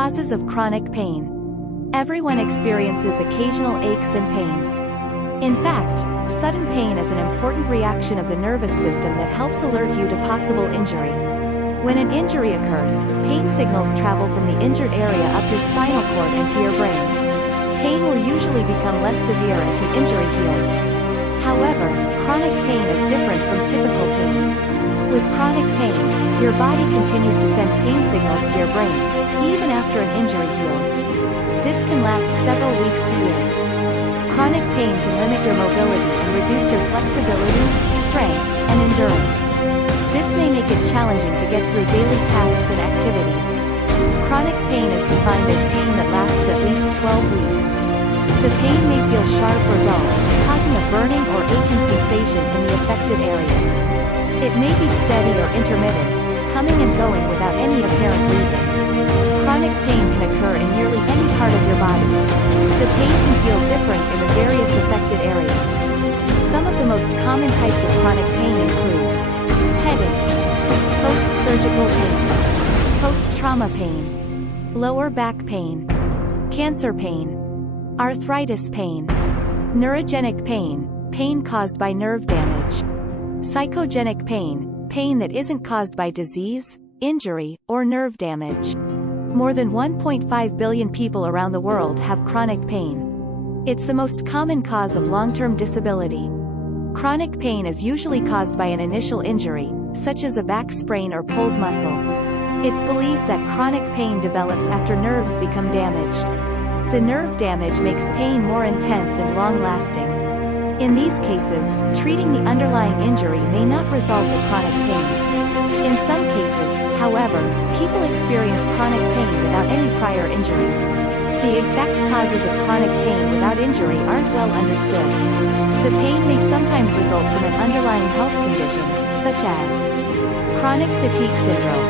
Causes of chronic pain. Everyone experiences occasional aches and pains. In fact, sudden pain is an important reaction of the nervous system that helps alert you to possible injury. When an injury occurs, pain signals travel from the injured area up your spinal cord and to your brain. Pain will usually become less severe as the injury heals. However, chronic pain is different from typical pain. With chronic pain, your body continues to send pain signals to your brain, even after an injury heals. This can last several weeks to years. Chronic pain can limit your mobility and reduce your flexibility, strength, and endurance. This may make it challenging to get through daily tasks and activities. Chronic pain is defined as pain that lasts at least 12 weeks. The pain may feel sharp or dull, causing a burning or aching sensation in the affected areas. It may be steady or intermittent, coming and going without any apparent reason. Chronic pain can occur in nearly any part of your body. The pain can feel different in the various affected areas. Some of the most common types of chronic pain include headache, post-surgical pain, post-trauma pain, lower back pain, cancer pain, arthritis pain, neurogenic pain, pain caused by nerve damage, psychogenic pain, pain that isn't caused by disease, injury, or nerve damage. More than 1.5 billion people around the world have chronic pain. It's the most common cause of long-term disability. Chronic pain is usually caused by an initial injury, such as a back sprain or pulled muscle. It's believed that chronic pain develops after nerves become damaged. The nerve damage makes pain more intense and long-lasting. In these cases, treating the underlying injury may not resolve the chronic pain. In some cases, however, people experience chronic pain without any prior injury. The exact causes of chronic pain without injury aren't well understood. The pain may sometimes result from an underlying health condition, such as chronic fatigue syndrome,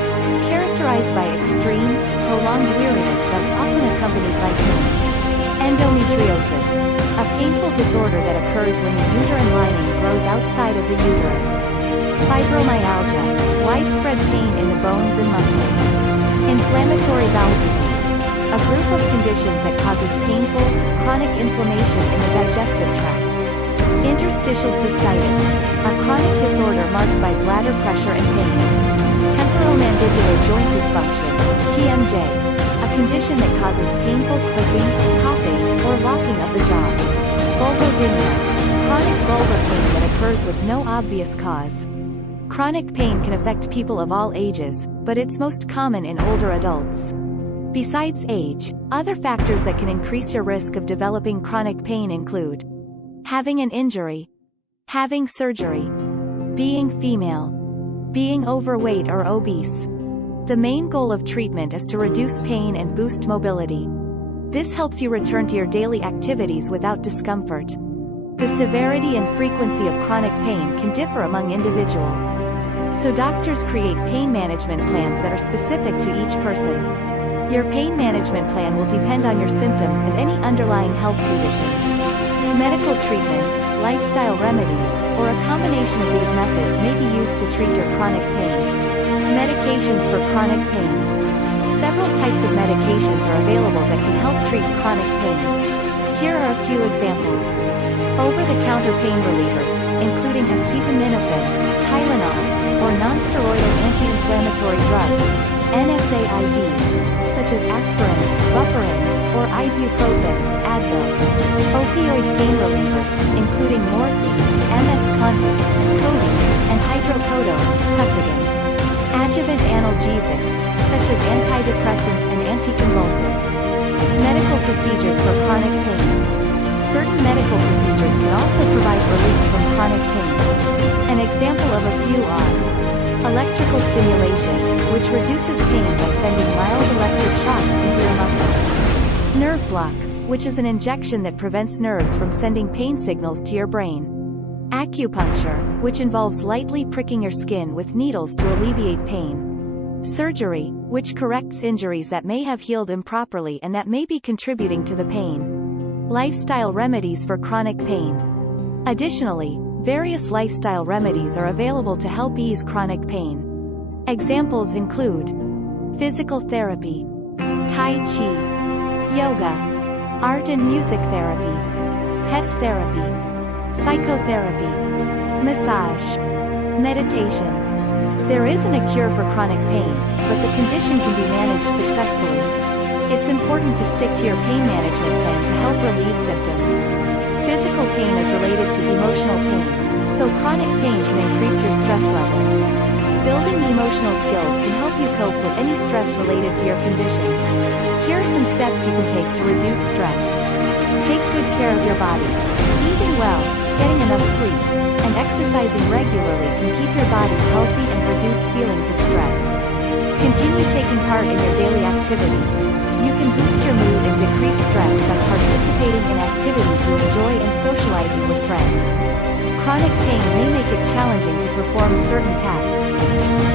characterized by extreme, prolonged weariness that's often accompanied by pain. Endometriosis, a painful disorder that occurs when the uterine lining grows outside of the uterus. Fibromyalgia, widespread pain in the bones and muscles. Inflammatory bowel disease, a group of conditions that causes painful, chronic inflammation in the digestive tract. Interstitial cystitis, a chronic disorder marked by bladder pressure and pain. Temporomandibular joint dysfunction, TMJ, a condition that causes painful clicking, coughing, or locking of the jaw. Vulvodynia, chronic vulvar pain that occurs with no obvious cause. Chronic pain can affect people of all ages, but it's most common in older adults. Besides age, other factors that can increase your risk of developing chronic pain include having an injury, having surgery, being female, being overweight or obese. The main goal of treatment is to reduce pain and boost mobility. This helps you return to your daily activities without discomfort. The severity and frequency of chronic pain can differ among individuals. So doctors create pain management plans that are specific to each person. Your pain management plan will depend on your symptoms and any underlying health conditions. Medical treatments, lifestyle remedies, or a combination of these methods may be used to treat your chronic pain. Medications for chronic pain. Several types of medications are available that can help treat chronic pain. Here are a few examples. Over-the-counter pain relievers, including acetaminophen, Tylenol, or non-steroidal anti-inflammatory drugs, NSAIDs, such as aspirin, bufferin, or ibuprofen, Advil. Opioid pain relievers, including morphine, MS-Contin, codeine, and hydrocodone, Tussigan. Adjuvant analgesic, such as antidepressants and anticonvulsants. Medical procedures for chronic pain. Certain medical procedures can also provide relief from chronic pain. An example of a few are electrical stimulation, which reduces pain by sending mild electric shocks into your muscles. Nerve block, which is an injection that prevents nerves from sending pain signals to your brain. Acupuncture, which involves lightly pricking your skin with needles to alleviate pain. Surgery, which corrects injuries that may have healed improperly and that may be contributing to the pain. Lifestyle remedies for chronic pain. Additionally, various lifestyle remedies are available to help ease chronic pain. Examples include physical therapy, Tai Chi, yoga, art and music therapy, pet therapy, psychotherapy, massage, meditation. There isn't a cure for chronic pain, but the condition can be managed successfully. It's important to stick to your pain management plan to help relieve symptoms. Physical pain is related to emotional pain, so chronic pain can increase your stress levels. Building emotional skills can help you cope with any stress related to your condition. Here are some steps you can take to reduce stress. Take good care of your body. Eating well, getting enough sleep, and exercising regularly can keep your body healthy and reduce feelings of stress. Continue taking part in your daily activities. You can boost your mood and decrease stress by participating in activities you enjoy and socializing with friends. Chronic pain may make it challenging to perform certain tasks,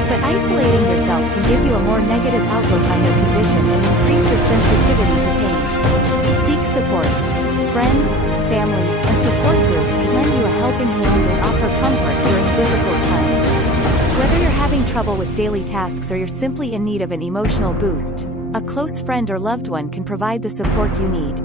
but isolating yourself can give you a more negative outlook on your condition and increase your sensitivity to pain. Seek support. Friends, family, and support groups can lend you a helping hand and offer comfort during difficult times. Whether you're having trouble with daily tasks or you're simply in need of an emotional boost, a close friend or loved one can provide the support you need.